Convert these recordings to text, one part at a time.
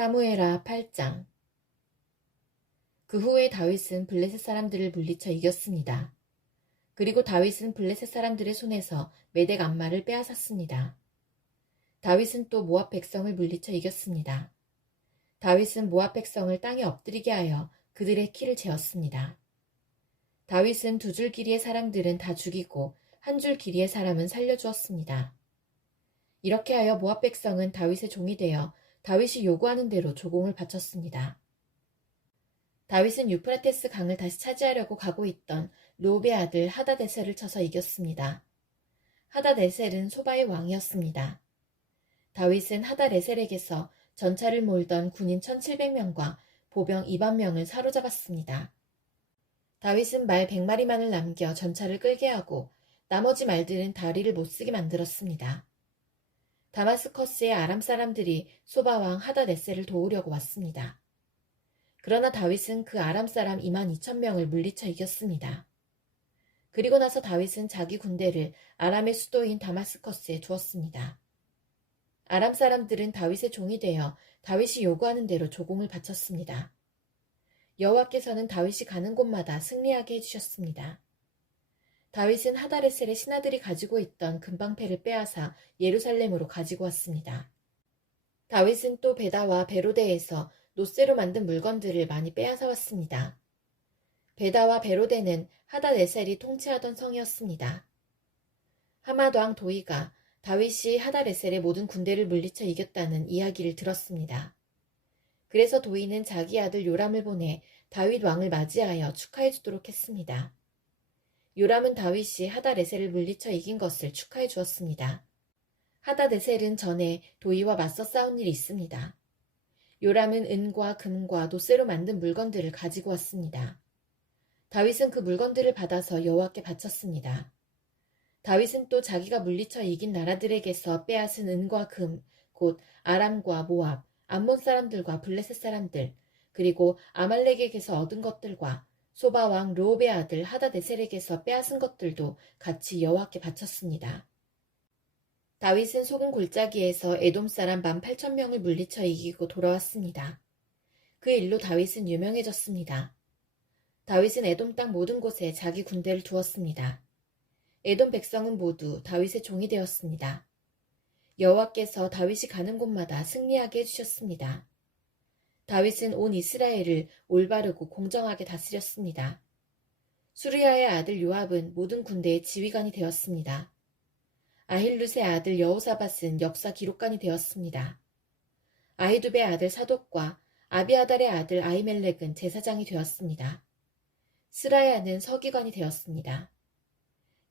사무엘하 8장. 그 후에 다윗은 블레셋 사람들을 물리쳐 이겼습니다. 그리고 다윗은 블레셋 사람들의 손에서 메덱 암마를 빼앗았습니다. 다윗은 또 모압 백성을 물리쳐 이겼습니다. 다윗은 모압 백성을 땅에 엎드리게 하여 그들의 키를 재었습니다. 다윗은 두 줄 길이의 사람들은 다 죽이고 한 줄 길이의 사람은 살려주었습니다. 이렇게 하여 모압 백성은 다윗의 종이 되어 다윗이 요구하는 대로 조공을 바쳤습니다. 다윗은 유프라테스 강을 다시 차지하려고 가고 있던 르홉의 아들 하다데셀을 쳐서 이겼습니다. 하다데셀은 소바의 왕이었습니다. 다윗은 하다데셀에게서 전차를 몰던 군인 1700명과 보병 20000명을 사로잡았습니다. 다윗은 말 100마리만을 남겨 전차를 끌게 하고 나머지 말들은 다리를 못쓰게 만들었습니다. 다마스커스의 아람 사람들이 소바왕 하다데셀을 도우려고 왔습니다. 그러나 다윗은 그 아람 사람 22,000명을 물리쳐 이겼습니다. 그리고 나서 다윗은 자기 군대를 아람의 수도인 다마스커스에 두었습니다. 아람 사람들은 다윗의 종이 되어 다윗이 요구하는 대로 조공을 바쳤습니다. 여호와께서는 다윗이 가는 곳마다 승리하게 해주셨습니다. 다윗은 하다레셀의 신하들이 가지고 있던 금방패를 빼앗아 예루살렘으로 가지고 왔습니다. 다윗은 또 베다와 베로데에서 노쇠로 만든 물건들을 많이 빼앗아 왔습니다. 베다와 베로데는 하다레셀이 통치하던 성이었습니다. 하맛 왕 도이가 다윗이 하다레셀의 모든 군대를 물리쳐 이겼다는 이야기를 들었습니다. 그래서 도이는 자기 아들 요람을 보내 다윗 왕을 맞이하여 축하해 주도록 했습니다. 요람은 다윗이 하다레셀을 물리쳐 이긴 것을 축하해 주었습니다. 하다데셀은 전에 도이와 맞서 싸운 일이 있습니다. 요람은 은과 금과 노쇠로 만든 물건들을 가지고 왔습니다. 다윗은 그 물건들을 받아서 여호와께 바쳤습니다. 다윗은 또 자기가 물리쳐 이긴 나라들에게서 빼앗은 은과 금, 곧 아람과 모압, 암몬 사람들과 블레셋 사람들, 그리고 아말렉에게서 얻은 것들과 소바왕 르홉의 아들 하다데셀에게서 빼앗은 것들도 같이 여호와께 바쳤습니다. 다윗은 소금 골짜기에서 에돔 사람 18,000명을 물리쳐 이기고 돌아왔습니다. 그 일로 다윗은 유명해졌습니다. 다윗은 에돔 땅 모든 곳에 자기 군대를 두었습니다. 에돔 백성은 모두 다윗의 종이 되었습니다. 여호와께서 다윗이 가는 곳마다 승리하게 해주셨습니다. 다윗은 온 이스라엘을 올바르고 공정하게 다스렸습니다. 수르야의 아들 요압은 모든 군대의 지휘관이 되었습니다. 아힐룻의 아들 여호사밧은 역사 기록관이 되었습니다. 아히두베의 아들 사독과 아비아달의 아들 아히멜렉은 제사장이 되었습니다. 스라야는 서기관이 되었습니다.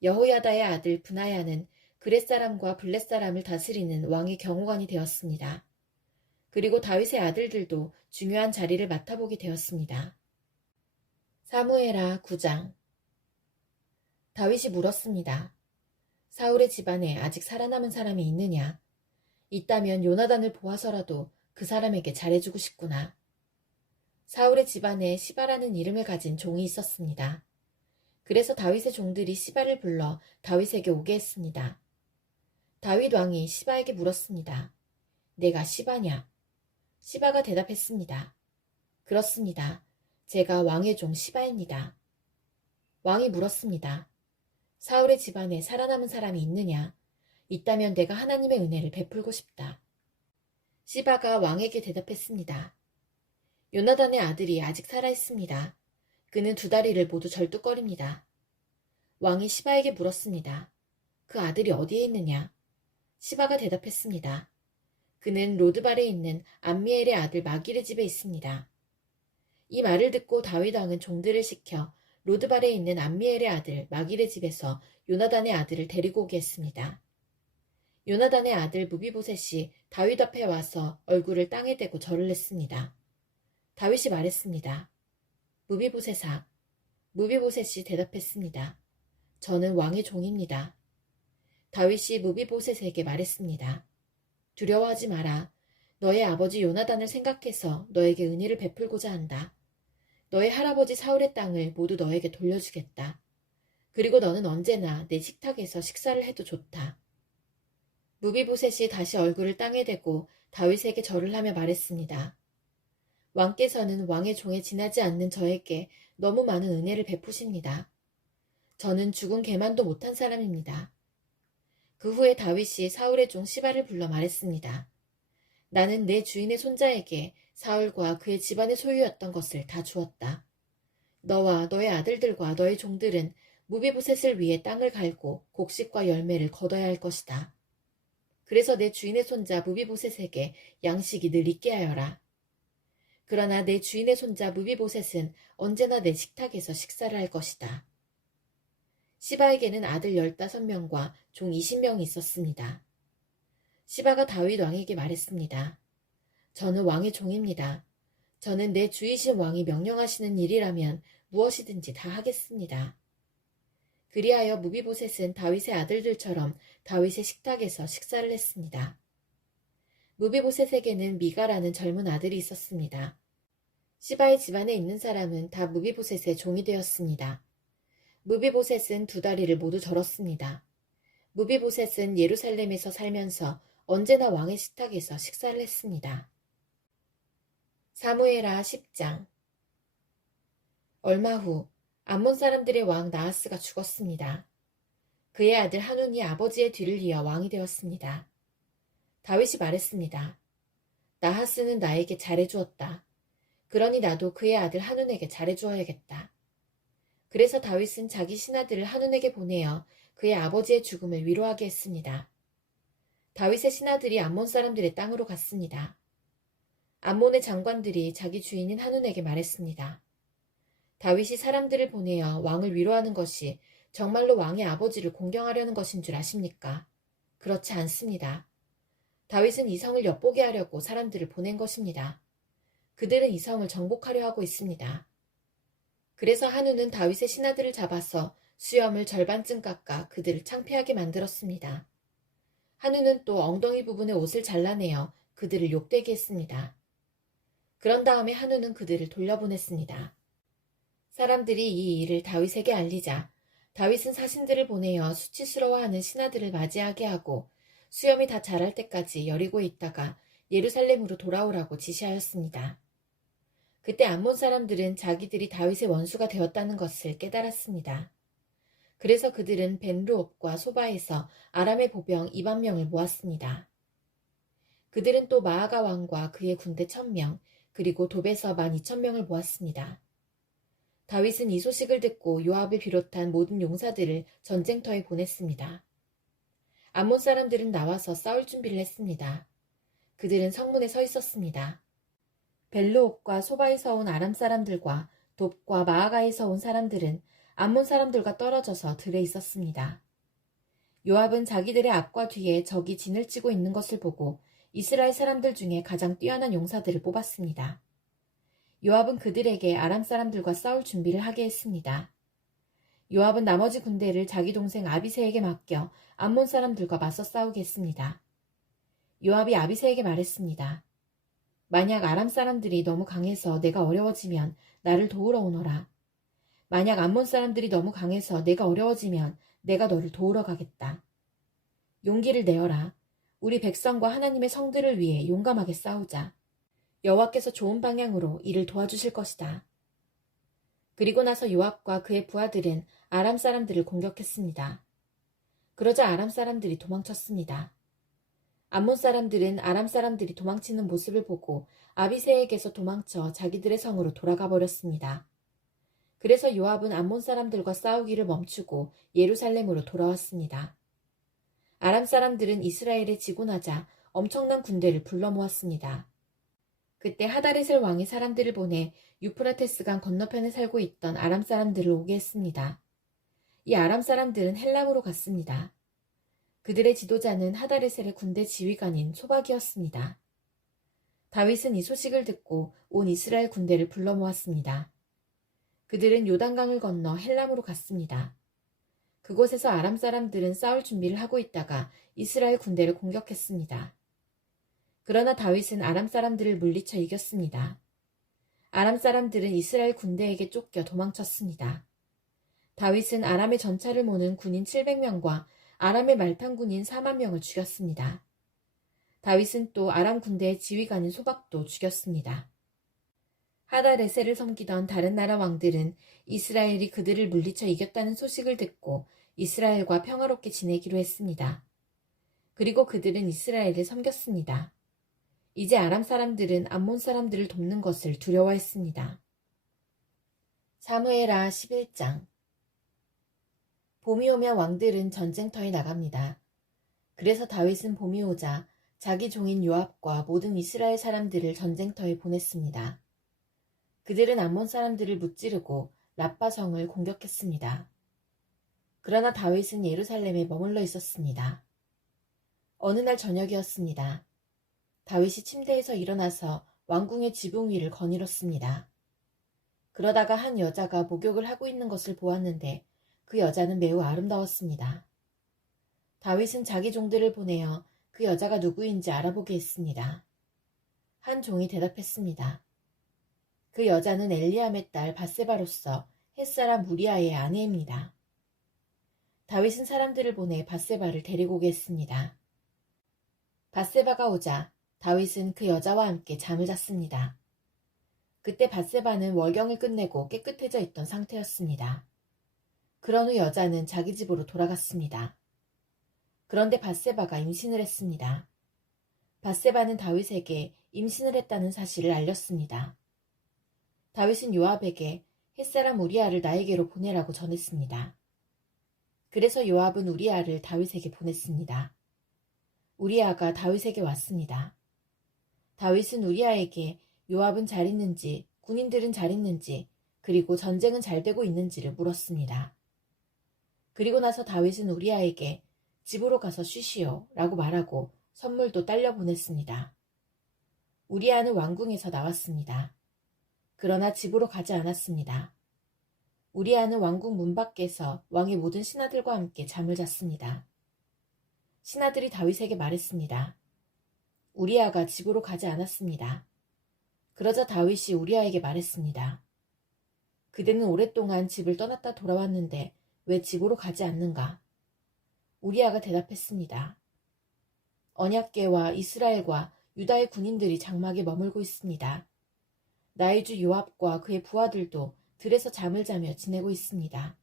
여호야다의 아들 브나야는 그렛 사람과 블렛 사람을 다스리는 왕의 경호관이 되었습니다. 그리고 다윗의 아들들도 중요한 자리를 맡아보게 되었습니다. 사무엘하 9장. 다윗이 물었습니다. 사울의 집안에 아직 살아남은 사람이 있느냐? 있다면 요나단을 보아서라도 그 사람에게 잘해주고 싶구나. 사울의 집안에 시바라는 이름을 가진 종이 있었습니다. 그래서 다윗의 종들이 시바를 불러 다윗에게 오게 했습니다. 다윗 왕이 시바에게 물었습니다. 내가 시바냐? 시바가 대답했습니다. 그렇습니다. 제가 왕의 종 시바입니다. 왕이 물었습니다. 사울의 집안에 살아남은 사람이 있느냐? 있다면 내가 하나님의 은혜를 베풀고 싶다. 시바가 왕에게 대답했습니다. 요나단의 아들이 아직 살아있습니다. 그는 두 다리를 모두 절뚝거립니다. 왕이 시바에게 물었습니다. 그 아들이 어디에 있느냐? 시바가 대답했습니다. 그는 로드발에 있는 암미엘의 아들 마길의 집에 있습니다. 이 말을 듣고 다윗 왕은 종들을 시켜 로드발에 있는 암미엘의 아들 마길의 집에서 요나단의 아들을 데리고 오게 했습니다. 요나단의 아들 무비보셋이 다윗 앞에 와서 얼굴을 땅에 대고 절을 했습니다. 다윗이 말했습니다. 무비보셋아. 무비보셋이 대답했습니다. 저는 왕의 종입니다. 다윗이 무비보셋에게 말했습니다. 두려워하지 마라. 너의 아버지 요나단을 생각해서 너에게 은혜를 베풀고자 한다. 너의 할아버지 사울의 땅을 모두 너에게 돌려주겠다. 그리고 너는 언제나 내 식탁에서 식사를 해도 좋다. 무비보셋이 다시 얼굴을 땅에 대고 다윗에게 절을 하며 말했습니다. 왕께서는 왕의 종에 지나지 않는 저에게 너무 많은 은혜를 베푸십니다. 저는 죽은 개만도 못한 사람입니다. 그 후에 다윗이 사울의 종 시바를 불러 말했습니다. 나는 내 주인의 손자에게 사울과 그의 집안의 소유였던 것을 다 주었다. 너와 너의 아들들과 너의 종들은 무비보셋을 위해 땅을 갈고 곡식과 열매를 거둬야 할 것이다. 그래서 내 주인의 손자 무비보셋에게 양식이 늘 있게 하여라. 그러나 내 주인의 손자 무비보셋은 언제나 내 식탁에서 식사를 할 것이다. 시바에게는 아들 15명과 종 20명이 있었습니다. 시바가 다윗 왕에게 말했습니다. 저는 왕의 종입니다. 저는 내 주이신 왕이 명령하시는 일이라면 무엇이든지 다 하겠습니다. 그리하여 무비보셋은 다윗의 아들들처럼 다윗의 식탁에서 식사를 했습니다. 무비보셋에게는 미가라는 젊은 아들이 있었습니다. 시바의 집안에 있는 사람은 다 무비보셋의 종이 되었습니다. 무비보셋은 2다리를 모두 절었습니다. 무비보셋은 예루살렘에서 살면서 언제나 왕의 식탁에서 식사를 했습니다. 사무엘하 10장. 얼마 후 암몬 사람들의 왕 나하스가 죽었습니다. 그의 아들 한운이 아버지의 뒤를 이어 왕이 되었습니다. 다윗이 말했습니다. 나하스는 나에게 잘해주었다. 그러니 나도 그의 아들 한운에게 잘해주어야겠다. 그래서 다윗은 자기 신하들을 한운에게 보내어 그의 아버지의 죽음을 위로하게 했습니다. 다윗의 신하들이 암몬 사람들의 땅으로 갔습니다. 암몬의 장관들이 자기 주인인 한운에게 말했습니다. 다윗이 사람들을 보내어 왕을 위로하는 것이 정말로 왕의 아버지를 공경하려는 것인 줄 아십니까? 그렇지 않습니다. 다윗은 이 성을 엿보게 하려고 사람들을 보낸 것입니다. 그들은 이 성을 정복하려 하고 있습니다. 그래서 한우는 다윗의 신하들을 잡아서 수염을 절반쯤 깎아 그들을 창피하게 만들었습니다. 한우는 또 엉덩이 부분의 옷을 잘라내어 그들을 욕되게 했습니다. 그런 다음에 한우는 그들을 돌려보냈습니다. 사람들이 이 일을 다윗에게 알리자 다윗은 사신들을 보내어 수치스러워하는 신하들을 맞이하게 하고 수염이 다 자랄 때까지 여리고에 있다가 예루살렘으로 돌아오라고 지시하였습니다. 그때 암몬 사람들은 자기들이 다윗의 원수가 되었다는 것을 깨달았습니다. 그래서 그들은 벤르옵과 소바에서 아람의 보병 2만 명을 모았습니다. 그들은 또 마아가 왕과 그의 군대 1000명, 그리고 돕에서 12,000명을 모았습니다. 다윗은 이 소식을 듣고 요압을 비롯한 모든 용사들을 전쟁터에 보냈습니다. 암몬 사람들은 나와서 싸울 준비를 했습니다. 그들은 성문에 서 있었습니다. 벨르옵과 소바에서 온 아람 사람들과 돕과 마아가에서 온 사람들은 암몬 사람들과 떨어져서 들에 있었습니다. 요압은 자기들의 앞과 뒤에 적이 진을 치고 있는 것을 보고 이스라엘 사람들 중에 가장 뛰어난 용사들을 뽑았습니다. 요압은 그들에게 아람 사람들과 싸울 준비를 하게 했습니다. 요압은 나머지 군대를 자기 동생 아비새에게 맡겨 암몬 사람들과 맞서 싸우게 했습니다. 요압이 아비새에게 말했습니다. 만약 아람 사람들이 너무 강해서 내가 어려워지면 나를 도우러 오너라. 만약 암몬 사람들이 너무 강해서 내가 어려워지면 내가 너를 도우러 가겠다. 용기를 내어라. 우리 백성과 하나님의 성들을 위해 용감하게 싸우자. 여호와께서 좋은 방향으로 이를 도와주실 것이다. 그리고 나서 요압과 그의 부하들은 아람 사람들을 공격했습니다. 그러자 아람 사람들이 도망쳤습니다. 암몬 사람들은 아람 사람들이 도망치는 모습을 보고 아비새에게서 도망쳐 자기들의 성으로 돌아가 버렸습니다. 그래서 요압은 암몬 사람들과 싸우기를 멈추고 예루살렘으로 돌아왔습니다. 아람 사람들은 이스라엘에 지고 나자 엄청난 군대를 불러 모았습니다. 그때 하다레셀 왕이 사람들을 보내 유프라테스강 건너편에 살고 있던 아람 사람들을 오게 했습니다. 이 아람 사람들은 헬람으로 갔습니다. 그들의 지도자는 하다레셀의 군대 지휘관인 소박이었습니다. 다윗은 이 소식을 듣고 온 이스라엘 군대를 불러 모았습니다. 그들은 요단강을 건너 헬람으로 갔습니다. 그곳에서 아람 사람들은 싸울 준비를 하고 있다가 이스라엘 군대를 공격했습니다. 그러나 다윗은 아람 사람들을 물리쳐 이겼습니다. 아람 사람들은 이스라엘 군대에게 쫓겨 도망쳤습니다. 다윗은 아람의 전차를 모는 군인 700명과 아람의 말탄 군인 4만 명을 죽였습니다. 다윗은 또 아람 군대의 지휘관인 소박도 죽였습니다. 하다레셀을 섬기던 다른 나라 왕들은 이스라엘이 그들을 물리쳐 이겼다는 소식을 듣고 이스라엘과 평화롭게 지내기로 했습니다. 그리고 그들은 이스라엘을 섬겼습니다. 이제 아람 사람들은 암몬 사람들을 돕는 것을 두려워했습니다. 사무엘하 11장. 봄이 오면 왕들은 전쟁터에 나갑니다. 그래서 다윗은 봄이 오자 자기 종인 요압과 모든 이스라엘 사람들을 전쟁터에 보냈습니다. 그들은 암몬 사람들을 무찌르고 라빠 성을 공격했습니다. 그러나 다윗은 예루살렘에 머물러 있었습니다. 어느 날 저녁이었습니다. 다윗이 침대에서 일어나서 왕궁의 지붕 위를 거닐었습니다. 그러다가 한 여자가 목욕을 하고 있는 것을 보았는데 그 여자는 매우 아름다웠습니다. 다윗은 자기 종들을 보내어 그 여자가 누구인지 알아보게 했습니다. 한 종이 대답했습니다. 그 여자는 엘리암의 딸 밧세바로서 햇사람 우리아의 아내입니다. 다윗은 사람들을 보내 밧세바를 데리고 오게 했습니다. 밧세바가 오자 다윗은 그 여자와 함께 잠을 잤습니다. 그때 밧세바는 월경을 끝내고 깨끗해져 있던 상태였습니다. 그런 후 여자는 자기 집으로 돌아갔습니다. 그런데 밧세바가 임신을 했습니다. 밧세바는 다윗에게 임신을 했다는 사실을 알렸습니다. 다윗은 요압에게 햇사람 우리아를 나에게로 보내라고 전했습니다. 그래서 요압은 우리아를 다윗에게 보냈습니다. 우리아가 다윗에게 왔습니다. 다윗은 우리아에게 요압은 잘 있는지, 군인들은 잘 있는지, 그리고 전쟁은 잘 되고 있는지를 물었습니다. 그리고 나서 다윗은 우리아에게 집으로 가서 쉬시오 라고 말하고 선물도 딸려 보냈습니다. 우리아는 왕궁에서 나왔습니다. 그러나 집으로 가지 않았습니다. 우리아는 왕궁 문 밖에서 왕의 모든 신하들과 함께 잠을 잤습니다. 신하들이 다윗에게 말했습니다. 우리아가 집으로 가지 않았습니다. 그러자 다윗이 우리아에게 말했습니다. 그대는 오랫동안 집을 떠났다 돌아왔는데 왜 집으로 가지 않는가? 우리아가 대답했습니다. 언약궤와 이스라엘과 유다의 군인들이 장막에 머물고 있습니다. 나의 주 요압과 그의 부하들도 들에서 잠을 자며 지내고 있습니다.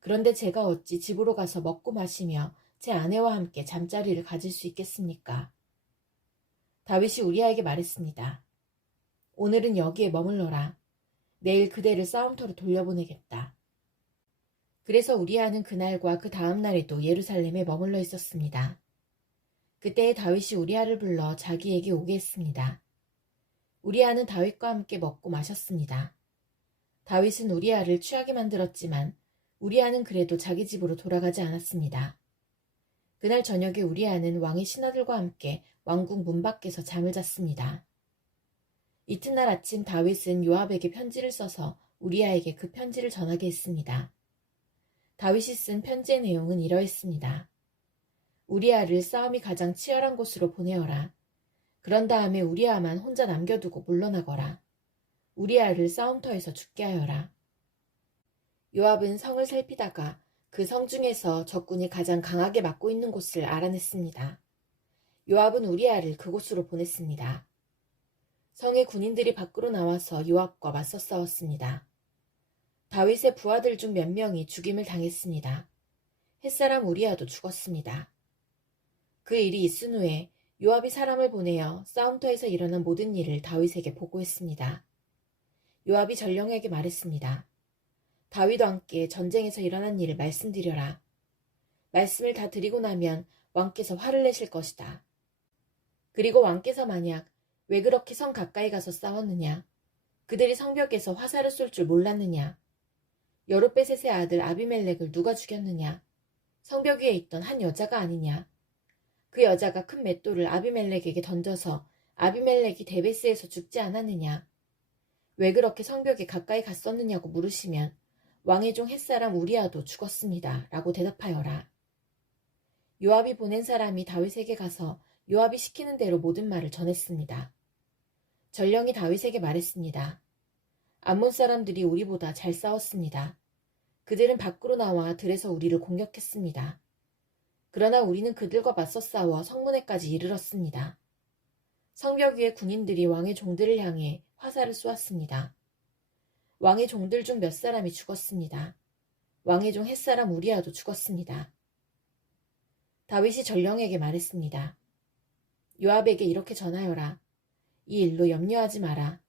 그런데 제가 어찌 집으로 가서 먹고 마시며 제 아내와 함께 잠자리를 가질 수 있겠습니까? 다윗이 우리아에게 말했습니다. 오늘은 여기에 머물러라. 내일 그대를 싸움터로 돌려보내겠다. 그래서 우리아는 그날과 그 다음 날에도 예루살렘에 머물러 있었습니다. 그때에 다윗이 우리아를 불러 자기에게 오게 했습니다. 우리아는 다윗과 함께 먹고 마셨습니다. 다윗은 우리아를 취하게 만들었지만 우리아는 그래도 자기 집으로 돌아가지 않았습니다. 그날 저녁에 우리아는 왕의 신하들과 함께 왕궁 문 밖에서 잠을 잤습니다. 이튿날 아침 다윗은 요압에게 편지를 써서 우리아에게 그 편지를 전하게 했습니다. 다윗이 쓴 편지의 내용은 이러했습니다. 우리아를 싸움이 가장 치열한 곳으로 보내어라. 그런 다음에 우리아만 혼자 남겨두고 물러나거라. 우리아를 싸움터에서 죽게 하여라. 요압은 성을 살피다가 그 성 중에서 적군이 가장 강하게 막고 있는 곳을 알아냈습니다. 요압은 우리아를 그곳으로 보냈습니다. 성의 군인들이 밖으로 나와서 요압과 맞서 싸웠습니다. 다윗의 부하들 중 몇 명이 죽임을 당했습니다. 햇사람 우리아도 죽었습니다. 그 일이 있은 후에 요압이 사람을 보내어 싸움터에서 일어난 모든 일을 다윗에게 보고했습니다. 요압이 전령에게 말했습니다. 다윗과 함께 전쟁에서 일어난 일을 말씀드려라. 말씀을 다 드리고 나면 왕께서 화를 내실 것이다. 그리고 왕께서 만약 왜 그렇게 성 가까이 가서 싸웠느냐? 그들이 성벽에서 화살을 쏠 줄 몰랐느냐? 여룻베셋의 아들 아비멜렉을 누가 죽였느냐? 성벽 위에 있던 한 여자가 아니냐? 그 여자가 큰 맷돌을 아비멜렉에게 던져서 아비멜렉이 데베스에서 죽지 않았느냐? 왜 그렇게 성벽에 가까이 갔었느냐고 물으시면 왕의 종 햇사람 우리아도 죽었습니다. 라고 대답하여라. 요압이 보낸 사람이 다윗에게 가서 요압이 시키는 대로 모든 말을 전했습니다. 전령이 다윗에게 말했습니다. 암몬 사람들이 우리보다 잘 싸웠습니다. 그들은 밖으로 나와 들에서 우리를 공격했습니다. 그러나 우리는 그들과 맞서 싸워 성문에까지 이르렀습니다. 성벽 위의 군인들이 왕의 종들을 향해 화살을 쏘았습니다. 왕의 종들 중 몇 사람이 죽었습니다. 왕의 종 햇사람 우리아도 죽었습니다. 다윗이 전령에게 말했습니다. 요압에게 이렇게 전하여라. 이 일로 염려하지 마라.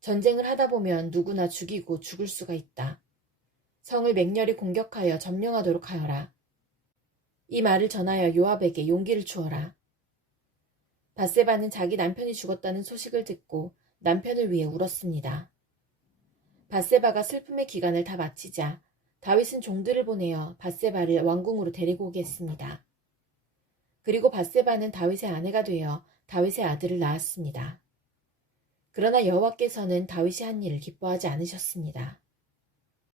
전쟁을 하다 보면 누구나 죽이고 죽을 수가 있다. 성을 맹렬히 공격하여 점령하도록 하여라. 이 말을 전하여 요압에게 용기를 주어라. 밧세바는 자기 남편이 죽었다는 소식을 듣고 남편을 위해 울었습니다. 밧세바가 슬픔의 기간을 다 마치자 다윗은 종들을 보내어 밧세바를 왕궁으로 데리고 오게 했습니다. 그리고 밧세바는 다윗의 아내가 되어 다윗의 아들을 낳았습니다. 그러나 여호와께서는 다윗이 한 일을 기뻐하지 않으셨습니다.